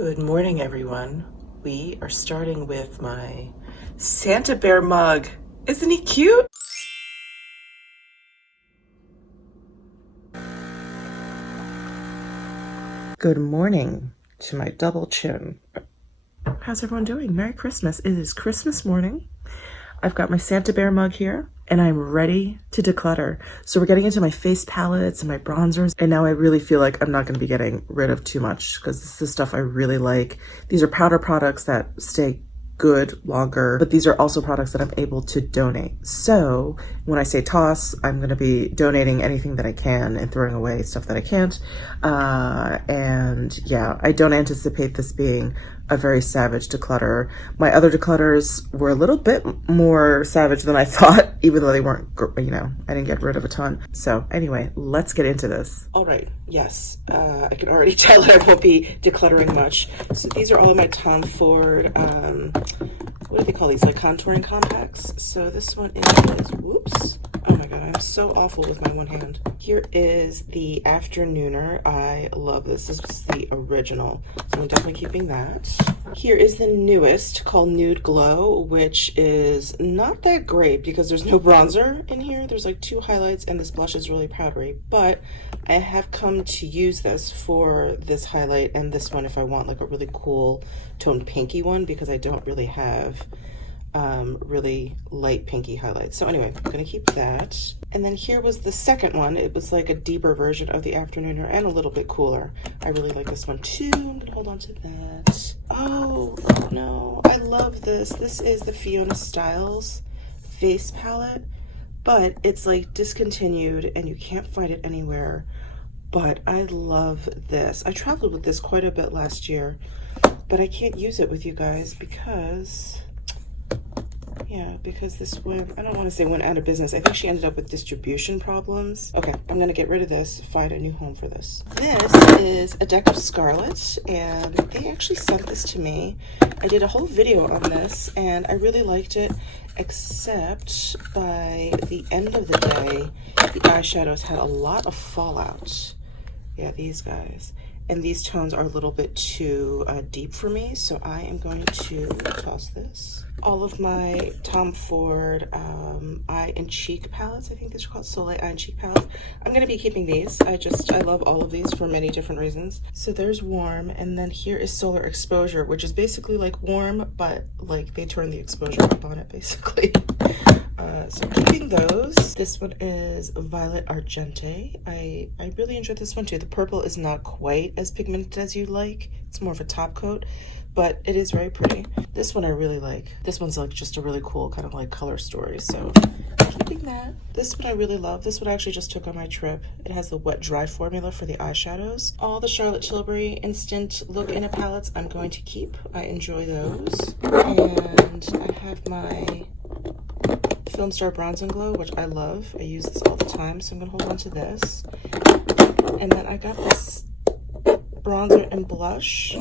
Good morning, everyone. We are starting with my Santa Bear mug. Isn't he cute? Good morning to my double chin. How's everyone doing? Merry Christmas. It is Christmas morning. I've got my Santa Bear mug here, and I'm ready to declutter. So we're getting into my face palettes and my bronzers, and now I really feel like I'm not going to be getting rid of too much because this is stuff I really like. These are powder products that stay good longer, but these are also products that I'm able to donate. So when I say toss, I'm going to be donating anything that I can and throwing away stuff that I can't. And yeah, I don't anticipate this being a very savage declutter. My other declutters were a little bit more savage than I thought, even though they weren't, you know, I didn't get rid of a ton. So anyway, let's get into this. All right, yes, I can already tell that I won't be decluttering much. So these are all of my Tom Ford, what do they call these, like contouring compacts? So this one is, whoops, oh my god, I'm so awful with my one hand. Here is the Afternooner. I love this. This is the original, so I'm definitely keeping that. Here is the newest called Nude Glow, which is not that great because there's no bronzer in here. There's like 2 highlights and this blush is really powdery, but I have come to use this for this highlight and this one if I want like a really cool toned pinky one, because I don't really have really light pinky highlights. So anyway, I'm gonna keep that. And then here was the second one. It was like a deeper version of the Afternooner and a little bit cooler. I really like this one too. I'm gonna hold on to that. Oh no, I love this. This is the Fiona Styles face palette, but it's like discontinued and you can't find it anywhere. But I love this. I traveled with this quite a bit last year, but I can't use it with you guys because because this went, I don't want to say went out of business. I think she ended up with distribution problems. Okay, I'm going to get rid of this, find a new home for this. This is a deck of Scarlet, and they actually sent this to me. I did a whole video on this, and I really liked it, except by the end of the day, the eyeshadows had a lot of fallout. Yeah, these guys. And these tones are a little bit too deep for me, so I am going to toss this. All of my Tom Ford eye and cheek palettes, I think these are called Soleil eye and cheek palettes. I'm gonna be keeping these. I love all of these for many different reasons. So there's Warm, and then here is Solar Exposure, which is basically like Warm, but like they turn the exposure up on it basically. So keeping those. This one is Violet Argente. I really enjoyed this one too. The purple is not quite as pigmented as you'd like. It's more of a top coat, but it is very pretty. This one I really like. This one's like just a really cool kind of like color story, so keeping that. This one I really love. This one I actually just took on my trip. It has the wet dry formula for the eyeshadows. All the Charlotte Tilbury Instant Look In It palettes I'm going to keep. I enjoy those. And I have my Film Star Bronze and Glow, which I love. I use this all the time, so I'm gonna hold on to this. And then I got this bronzer and blush.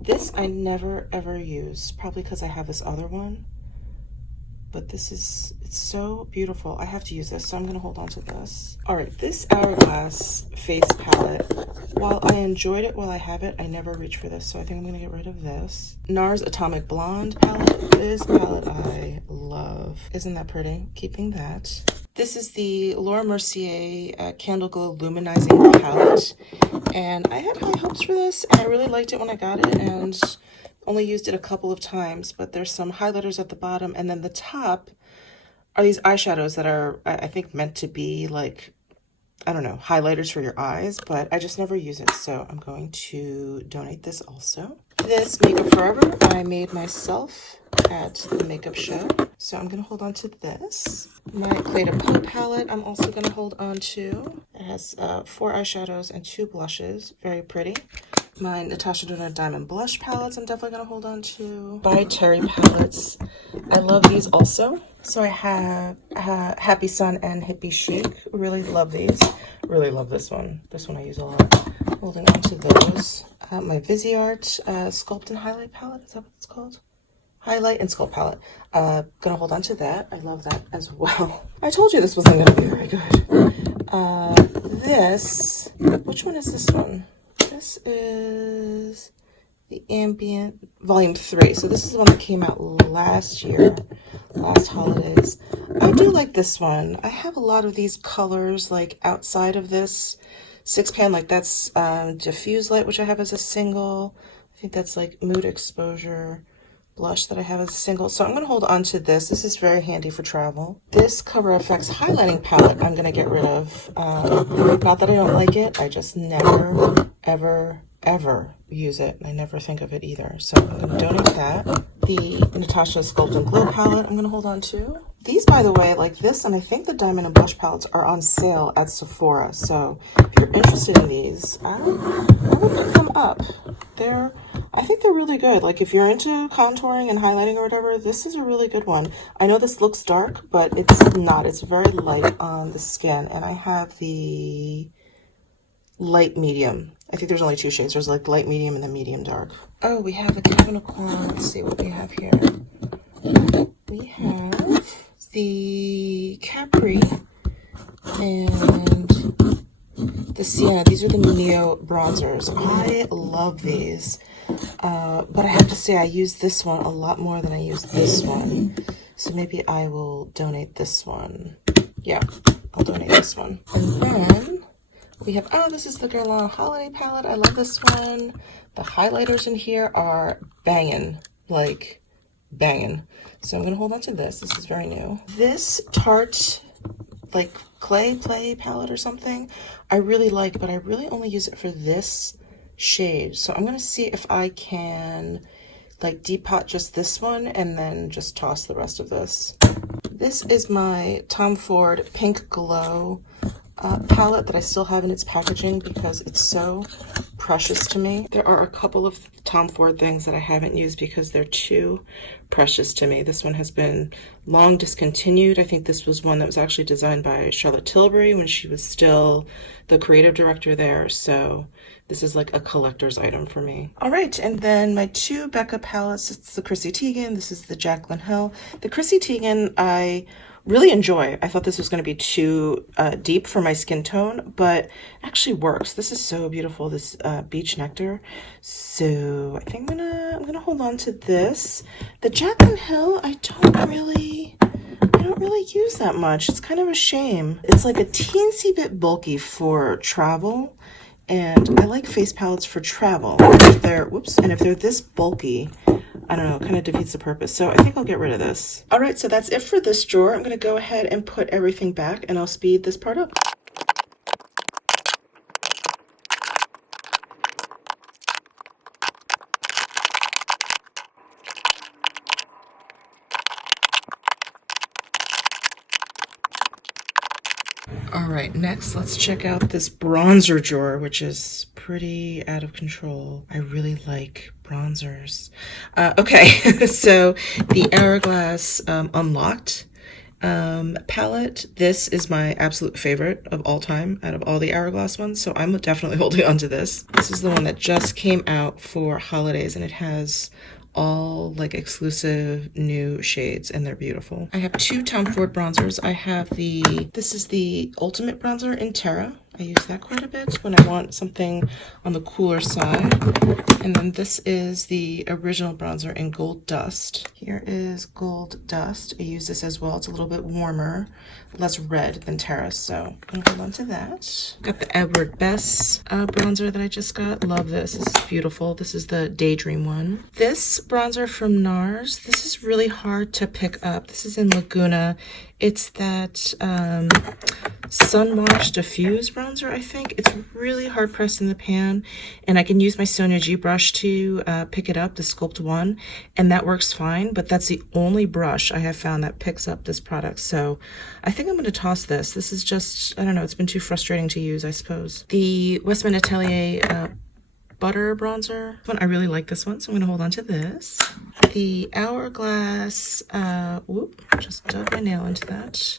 This I never ever use, probably because I have this other one. But this is, it's so beautiful. I have to use this, so I'm gonna hold on to this. All right, this Hourglass face palette, while I enjoyed it while I have it, I never reach for this, so I think I'm gonna get rid of this. Nars Atomic Blonde palette. This palette I love. Isn't that pretty? Keeping that. This is the Laura Mercier Candle Glow Luminizing palette, and I had high hopes for this, and I really liked it when I got it, and only used it a couple of times, but there's some highlighters at the bottom, and then the top are these eyeshadows that are, I think, meant to be like, I don't know, highlighters for your eyes, but I just never use it, so I'm going to donate this also. This Makeup Forever I made myself at the makeup show, so I'm gonna hold on to this. My Clé de Peau palette I'm also gonna hold on to. It has 4 eyeshadows and 2 blushes, very pretty. My Natasha Denona Diamond Blush palettes I'm definitely going to hold on to. By Terry palettes. I love these also. So I have Happy Sun and Hippie Chic. Really love these. Really love this one. This one I use a lot. Holding on to those. My Viseart Sculpt and Highlight palette. Is that what it's called? Highlight and Sculpt palette. Gonna hold on to that. I love that as well. I told you this wasn't going to be very good. Which one is this one? This is the Ambient Volume 3. So this is the one that came out last year, last holidays. I do like this one. I have a lot of these colors like outside of this 6-pan, like that's Diffuse Light, which I have as a single. I think that's like Mood Exposure blush that I have as a single. So I'm going to hold on to this. This is very handy for travel. This Cover FX highlighting palette I'm going to get rid of. Not that I don't like it. I just never, ever use it. I never think of it either. So I'm going to donate that. The Natasha Sculpt and Glow palette I'm going to hold on to. These, by the way, like this, and I think the Diamond and Blush palettes are on sale at Sephora. So if you're interested in these, I would pick them up. I think they're really good. Like if you're into contouring and highlighting or whatever, this is a really good one. I know this looks dark, but it's not. It's very light on the skin. And I have the light medium. I think there's only 2 shades. There's like light medium and the medium dark. Oh, we have a Kevyn Aucoin. Let's see what we have here. We have the Capri and the Sienna. These are the Neo bronzers. I love these. But I have to say I use this one a lot more than I use this one. So maybe I will donate this one. Yeah, I'll donate this one. And then we have, this is the Guerlain Holiday Palette. I love this one. The highlighters in here are banging, like banging. So I'm going to hold on to this. This is very new. This Tarte, like clay play palette or something, I really like, but I really only use it for this shade. So I'm going to see if I can like depot just this one and then just toss the rest of this. This is my Tom Ford Pink Glow palette that I still have in its packaging because it's so precious to me. There are a couple of Tom Ford things that I haven't used because they're too precious to me. This one has been long discontinued. I think this was one that was actually designed by Charlotte Tilbury when she was still the creative director there. So this is like a collector's item for me. All right, and then my 2 Becca palettes. It's the Chrissy Teigen. This is the Jaclyn Hill. The Chrissy Teigen I really enjoy. I thought this was going to be too deep for my skin tone, but actually works. This is so beautiful, this Beach Nectar. So I think I'm gonna hold on to this. The Jaclyn Hill I don't really use that much. It's kind of a shame. It's like a teensy bit bulky for travel, and I like face palettes for travel. If they're if they're this bulky, I don't know, it kind of defeats the purpose. So I think I'll get rid of this. All right, so that's it for this drawer. I'm going to go ahead and put everything back and I'll speed this part up. All right, next let's check out this bronzer drawer, which is pretty out of control. I really like bronzers. Okay, so the Hourglass Unlocked palette. This is my absolute favorite of all time out of all the Hourglass ones, so I'm definitely holding on to this. This is the one that just came out for holidays, and it has all like exclusive new shades, and they're beautiful. I have 2 Tom Ford bronzers. I have this is the Ultimate Bronzer in Terra. I use that quite a bit when I want something on the cooler side. And then this is the original bronzer in Gold Dust. Here is Gold Dust. I use this as well. It's a little bit warmer, less red than Terra, so I'm gonna hold on to that. Got the Edward Bess bronzer that I just got. Love this. This is beautiful. This is the Daydream one. This bronzer from Nars, this is really hard to pick up. This is in Laguna. It's that Sun Wash Diffuse bronzer, I think. It's really hard pressed in the pan, and I can use my Sonia G brush to pick it up, the Sculpt 1, and that works fine, but that's the only brush I have found that picks up this product. So I think I'm going to toss this. This is just, I don't know, it's been too frustrating to use, I suppose. The Westman Atelier Butter bronzer. I really like this one, so I'm going to hold on to this. The Hourglass, just dug my nail into that.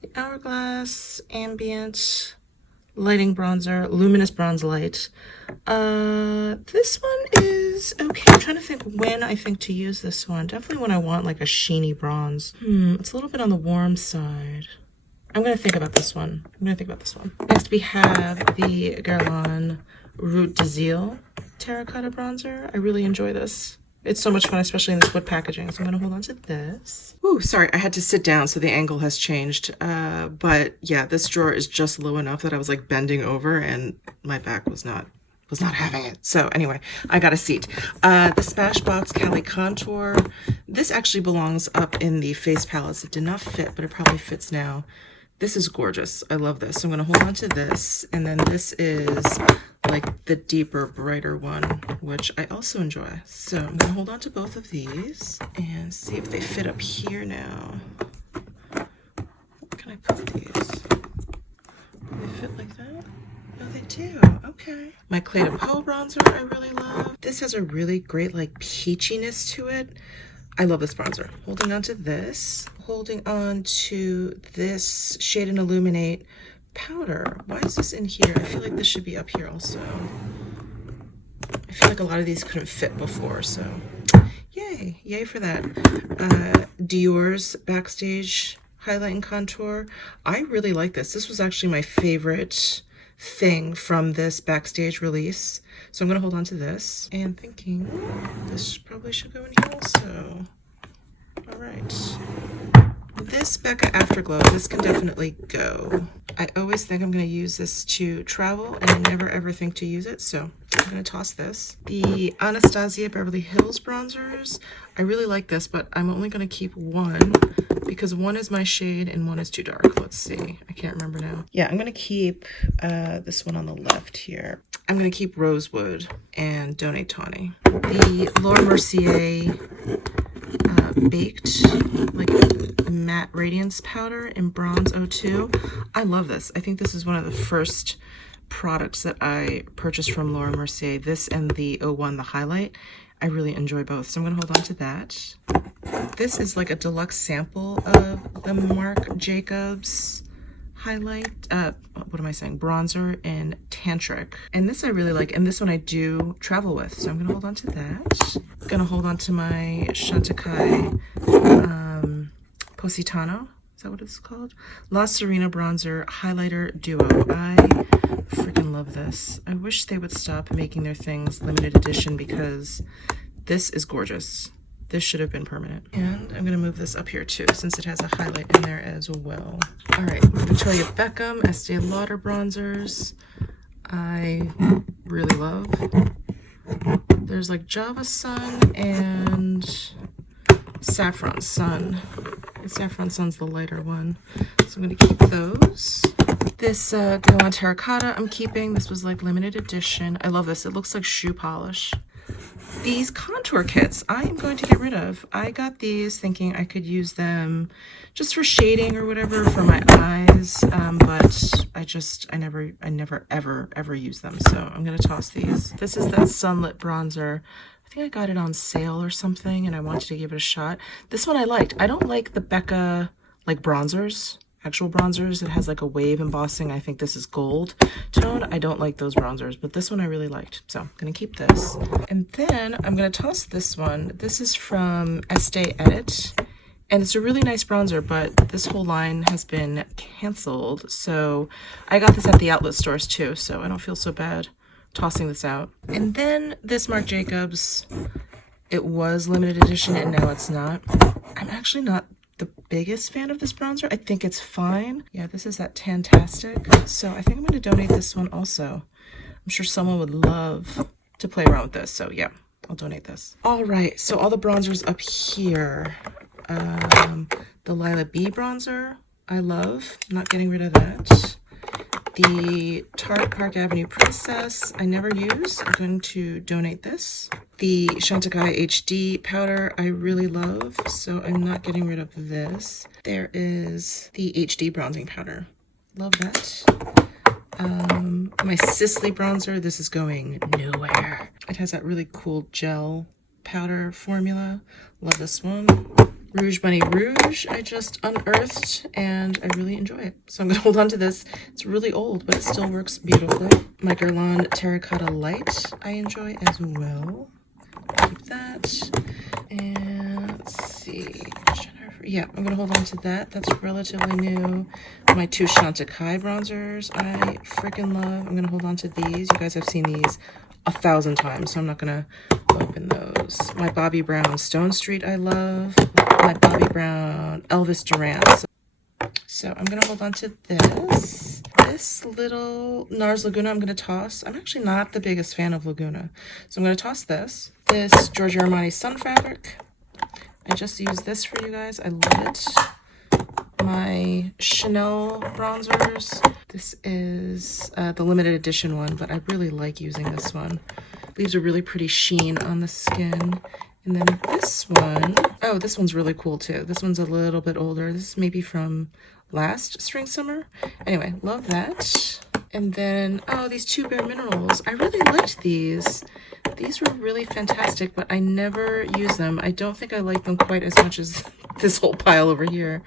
The Hourglass Ambient Lighting Bronzer, Luminous Bronze Light. This one is okay. I'm trying to think when I think to use this one. Definitely when I want like a sheeny bronze. It's a little bit on the warm side. I'm going to think about this one. Next we have the Guerlain Root de Zile terracotta bronzer. I really enjoy this. It's so much fun, especially in this wood packaging. So I'm gonna hold on to this. Ooh, sorry, I had to sit down, so the angle has changed. But yeah, this drawer is just low enough that I was like bending over and my back was not having it. So anyway, I got a seat. The Smashbox Cali Contour. This actually belongs up in the face palettes. It did not fit, but it probably fits now. This is gorgeous. I love this. So I'm going to hold on to this. And then this is like the deeper, brighter one, which I also enjoy. So I'm going to hold on to both of these and see if they fit up here now. Where can I put these? Do they fit like that? Oh, they do. Okay. My Clé de Peau bronzer I really love. This has a really great like peachiness to it. I love this bronzer. Holding on to this. Holding on to this Shade and Illuminate powder. Why is this in here? I feel like this should be up here also. I feel like a lot of these couldn't fit before, so yay. Yay for that. Dior's Backstage Highlight and Contour. I really like this. This was actually my favorite thing from this Backstage release. So I'm going to hold on to this. And thinking this probably should go in here also. All right. This Becca Afterglow, this can definitely go. I always think I'm going to use this to travel, and I never ever think to use it, so I'm going to toss this. The Anastasi Beverly Hills bronzers. I really like this, but I'm only going to keep one because one is my shade and one is too dark. Let's see. I can't remember now. Yeah, I'm going to keep this one on the left here. I'm going to keep Rosewood and donate Tawny. The Laura Mercier baked like matte radiance powder in bronze 02. I love this. I think this is one of the first products that I purchased from Laura Mercier. This and the 01, the highlight. I really enjoy both, so I'm gonna hold on to that. This is like a deluxe sample of the Marc Jacobs highlight, what am I saying, bronzer in Tantric. And this I really like, and this one I do travel with, so I'm gonna hold on to that. I'm gonna hold on to my Chantecaille Positano, is that what it's called? La Serena Bronzer Highlighter Duo. I freaking love this. I wish they would stop making their things limited edition because this is gorgeous. This should have been permanent. And I'm gonna move this up here too, since it has a highlight in there as well. All right, Victoria Beckham, Estee Lauder bronzers. I really love. There's like Java Sun and Saffron Sun. And Saffron Sun's the lighter one. So I'm gonna keep those. This Galant Terracotta I'm keeping. This was like limited edition. I love this. It looks like shoe polish. These contour kits I am going to get rid of. I got these thinking I could use them just for shading or whatever for my eyes, but I never ever use them, so I'm gonna toss these. This is that Sunlit Bronzer. I think I got it on sale or something and I wanted to give it a shot. This one I liked. I don't like the Becca like bronzers, actual bronzers. It has like a wave embossing. I think this is gold tone. I don't like those bronzers, but this one I really liked. So I'm gonna keep this. And then I'm gonna toss this one. This is from Estee Edit. And it's a really nice bronzer, but this whole line has been canceled. So I got this at the outlet stores too, so I don't feel so bad tossing this out. And then this Marc Jacobs, it was limited edition and now it's not. I'm actually not the biggest fan of this bronzer. I think it's fine. Yeah, this is that Tantastic. So I think I'm going to donate this one also. I'm sure someone would love to play around with this. So yeah, I'll donate this. All right, so all the bronzers up here. The Lila B bronzer, I love. I'm not getting rid of that. The Tarte Park Avenue Princess, I never use. I'm going to donate this. The Chantecaille HD powder, I really love, so I'm not getting rid of this. There is the HD bronzing powder. Love that. My Sisley bronzer, this is going nowhere. It has that really cool gel powder formula. Love this one. Rouge Bunny Rouge, I just unearthed and I really enjoy it. So I'm gonna hold on to this. It's really old, but it still works beautifully. My Guerlain Terracotta Light, I enjoy as well. Keep that. And let's see, Yeah, I'm gonna hold on to that. That's relatively new. My two Chantecaille bronzers I freaking love. I'm gonna hold on to these. You guys have seen these 1,000 times, so I'm not gonna open those. My Bobbi Brown Stone Street I love. My Bobbi Brown Elvis Duran. So I'm gonna hold on to this. This little Nars Laguna I'm gonna toss. I'm actually not the biggest fan of Laguna, so I'm gonna toss this. This Giorgio Armani Sun Fabric. I just used this for you guys. I love it. My Chanel bronzers. This is the limited edition one, but I really like using this one. Leaves a really pretty sheen on the skin. And then this one, oh, this one's really cool too. This one's a little bit older. This is maybe from last spring, summer. Anyway, love that. And then, oh, these two Bare Minerals. I really liked these. These were really fantastic, but I never use them. I don't think I like them quite as much as this whole pile over here.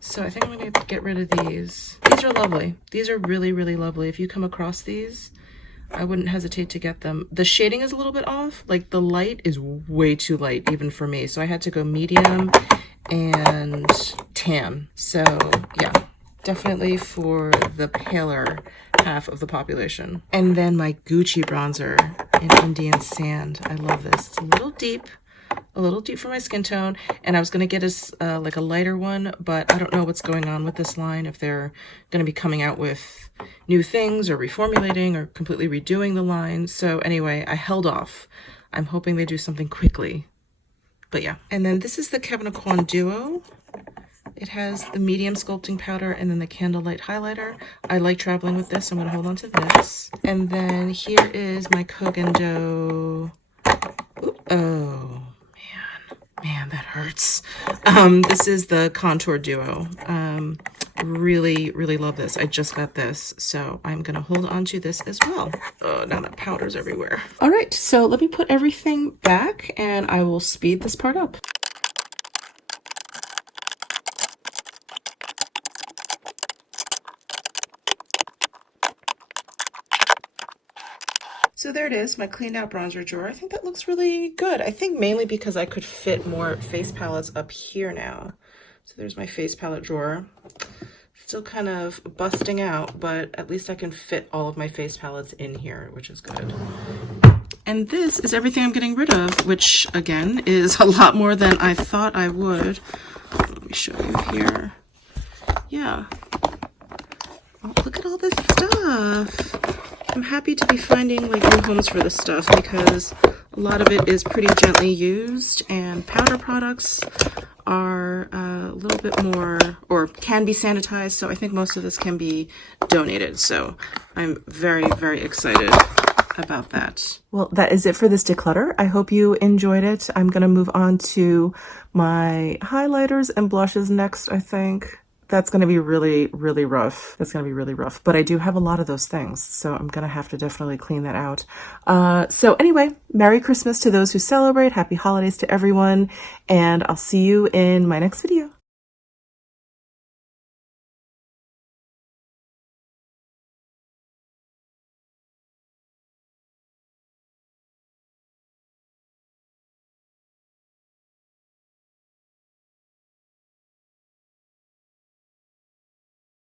So I think I'm going to get rid of these. These are lovely. These are really, really lovely. If you come across these, I wouldn't hesitate to get them. The shading is a little bit off. Like the light is way too light even for me. So I had to go medium and tan. So yeah, definitely for the paler half of the population. And then my Gucci bronzer in Indian Sand. I love this. It's a little deep for my skin tone, and I was gonna get a like a lighter one, but I don't know what's going on with this line, if they're gonna be coming out with new things or reformulating or completely redoing the line. So anyway, I held off. I'm hoping they do something quickly, but yeah. And then this is the Kevyn Aucoin Duo. It has the medium sculpting powder and then the candlelight highlighter. I like traveling with this, so I'm gonna hold on to this. And then here is my Kogan Dough. Ooh, oh. Man, that hurts. This is the Contour Duo. Really, really love this. I just got this, so I'm gonna hold on to this as well. Oh, now that powder's everywhere. All right, so let me put everything back and I will speed this part up. So there it is, my cleaned out bronzer drawer. I think that looks really good. I think mainly because I could fit more face palettes up here now. So there's my face palette drawer. Still kind of busting out, but at least I can fit all of my face palettes in here, which is good. And this is everything I'm getting rid of, which again is a lot more than I thought I would. Let me show you here. Yeah. Oh, look at all this stuff. I'm happy to be finding like new homes for this stuff because a lot of it is pretty gently used, and powder products are a little bit more, or can be sanitized, so I think most of this can be donated. So I'm very, very excited about that. Well, that is it for this declutter. I hope you enjoyed it. I'm going to move on to my highlighters and blushes next, I think. That's going to be really, really rough. That's going to be really rough. But I do have a lot of those things, so I'm going to have to definitely clean that out. So anyway, Merry Christmas to those who celebrate. Happy holidays to everyone. And I'll see you in my next video.